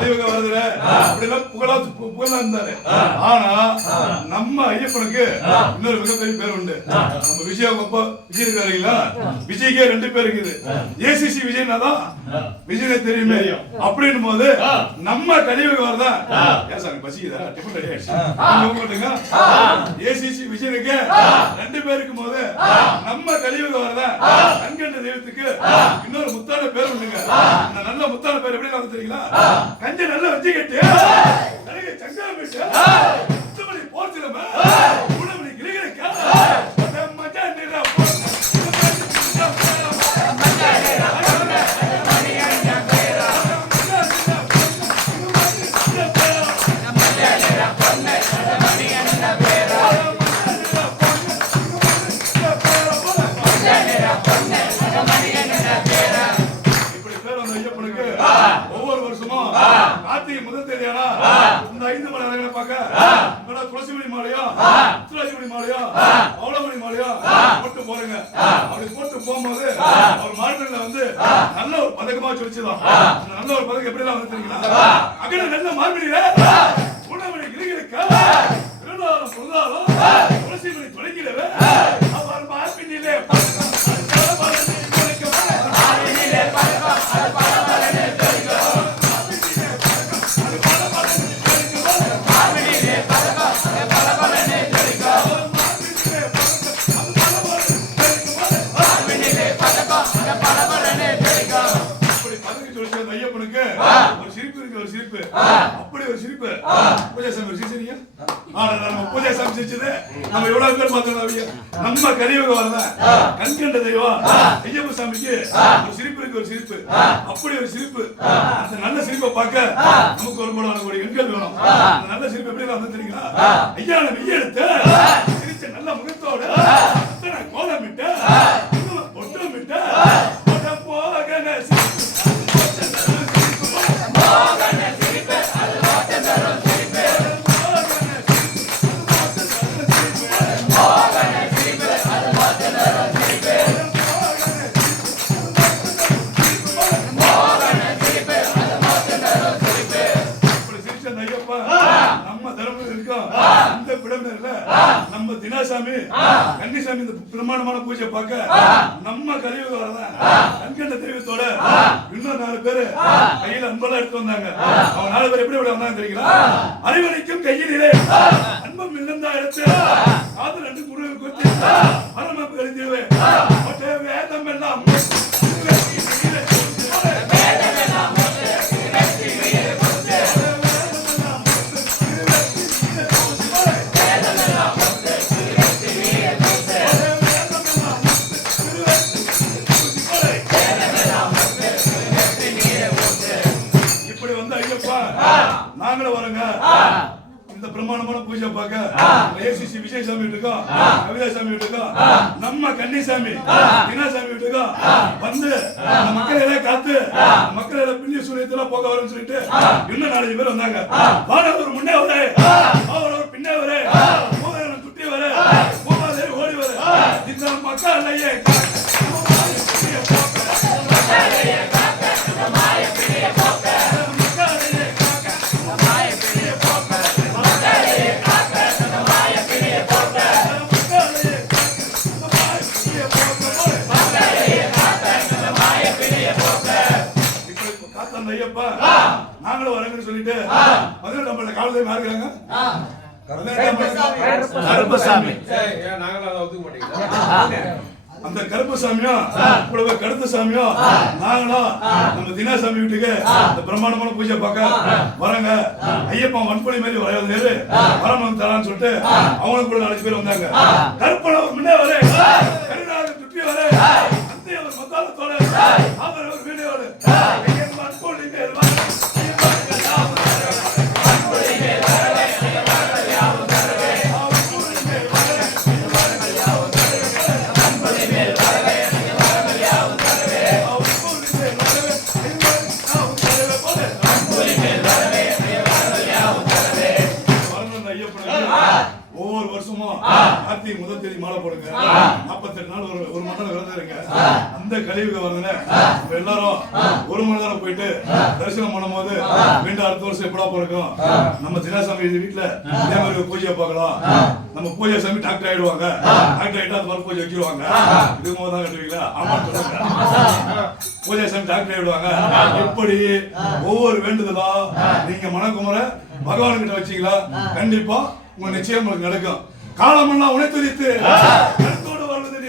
தெய்வங்க வருதுரு அப்படிலாம் புகழா புகழா இருந்தாரு. ஆனா இன்னொரு மிகப்பெரிய பேர் உண்டு. நம்ம விஜய் அவங்க அப்பா விஜய் இருக்காருங்களா? விஜய்க்கே ரெண்டு பேர் இருக்குது. ஏசிசி விஜய்னா தான் விஜய் தெரியுமே. அப்படின்னும் போது நம்ம கலியுக வரதா ஏன் சாமி பசிக்குதா? டிஃபன் ரெடி ஆயிடுச்சு. ஏசிசி விஜயனுக்கு ரெண்டு பேருக்கு போது நம்ம கலியுக வரதா கண்கண்ட தெய்வத்துக்கு இன்னொரு முத்தான பேர் உண்டுங்க. அந்த நல்ல முத்தான பேர் எப்படி வந்து தெரியுங்களா? கஞ்ச நல்ல வச்சு கட்டு சங்கரம் போர்ச்சிலம இந்த ஐந்து மணி நேரங்களை பார்க்க. துளசிமணி மாலையும் துளசிமணி மாலையும் பௌளமணி மாலையும் போட்டு போறேங்க. அப்படி போட்டு போகும்போது அவர் மாநில வந்து நல்ல ஒரு பதக்கமா சொல்லிச்சுதான். நல்ல ஒரு பதக்கம் எப்படி எல்லாம் வந்து தெரியுங்களா அகட நல்ல மார்பிடியில அப்படி ஒரு சிரிப்பு. பூஜை சாமி ஒரு சிரிச்சீங்க நம்ம பூஜை சாமி சிரிச்சது. நம்ம எவ்வளவு பேர் பார்த்தோம் நம்ம கலியுக வரல. கண்கண்ட தெய்வம். ஐயப்ப சாமிக்கு ஒரு சிரிப்பு இருக்கு ஒரு சிரிப்பு. அப்படி ஒரு சிரிப்பு. அந்த நல்ல சிரிப்பை பார்க்க நமக்கு ஒரு கோடான கோடி கண்கள் வேணும். அந்த நல்ல சிரிப்பு எப்படி வந்து தெரியுங்களா? ஐயா நம்ம வெய்ய எடுத்து சிரிச்ச நல்ல முகத்தோட அத்தனை நம்ம தினாசாமி கன்னிசாமி இந்த பிரமாணமான பூஜை பார்க்க நம்ம கலியுக வரதான் கண்கண்ட தெய்வத்தோட இன்னும் நாலு பேரு கையில அன்பெல்லாம் எடுத்து வந்தாங்க. அவங்க நாலு பேர் எப்படி இப்படி வந்தாங்க தெரியுங்களா? அறிவனைக்கும் கையிலே. அன்பம் இல்லந்தா எடுத்து காது ரெண்டு முருகன் குறித்து மரணம் எழுதிடுவேன் ஐயப்பா நாங்களும் வரோங்க. இந்த பிரம்மாண்டமான பூஜை பார்க்க ஏசிசி விஜயசாமி வீட்டுக்கும் கவிதா சாமி வீட்டுக்கும் நம்ம கன்னிசாமி தினாசாமி வீட்டுக்கும் வந்து மக்களை எல்லாம் காத்து மக்களை எல்லாம் பின்னி சூரியத்தெல்லாம் போக வரும்னு சொல்லிட்டு இன்னும் நாலஞ்சு பேர் வந்தாங்க. வானவர் முன்னே வர. அவர் ஒரு பின்னே வர. மூவரன் துட்டி வர. மூவாதேவி ஓடி வர. இந்த மக்களையே இப்படி ஐயப்பா நாங்களும் வரேங்கன்னு சொல்லிட்டு முதல்ல நம்மள காவல்துறை மாறுகிறாங்க. கருப்பசாமி. அந்த கருப்பசாமியும் கூடவே கருத்த சாமியும் நாங்களும் நம்ம தினாசாமி வீட்டுக்கு இந்த பிரம்மாண்டமான பூஜை பார்க்க வரங்க. ஐயப்பன் வன்பொழி மாதிரி வரையாது வரமன் தரான்னு சொல்லிட்டு அவங்களும் கூட நாலஞ்சு பேர் வந்தாங்க. Karuppan milhões para mim. Ah! ஒவ்வொரு வருஷமும் கார்த்திகை முதல் தேதி மாலை போடுங்க. நாற்பத்தெட்டு நாள் ஒரு ஒரு மண்டலம் விரதம் இருங்க அந்த கழிவுக வரதுல எல்லாரும் ஒரு மண்டலம் போயிட்டு தரிசனம் பண்ணும்போது மீண்டும் அடுத்த வருஷம் எப்படா பிறக்கும்? நம்ம தினாசாமி வீட்டுல இதே மாதிரி பூஜையை பார்க்கலாம். நம்ம பூஜை சாமி டாக்டர் ஆயிடுவாங்க. டாக்டர் ஆயிட்டா அது மாதிரி பூஜை வச்சிருவாங்க. இது போது தான் கட்டுவீங்களா? சொல்லுங்க. பூஜை சாமி டாக்டர் ஆயிடுவாங்க. இப்படி ஒவ்வொரு வேண்டுதலும் நீங்க மனக்குமுற பகவான்கிட்ட வச்சீங்களா? கண்டிப்பா உங்க நிச்சயம் நடக்கும் காலமெல்லாம் உணர்த்துரித்து கருத்தோடு வாழ்வதில்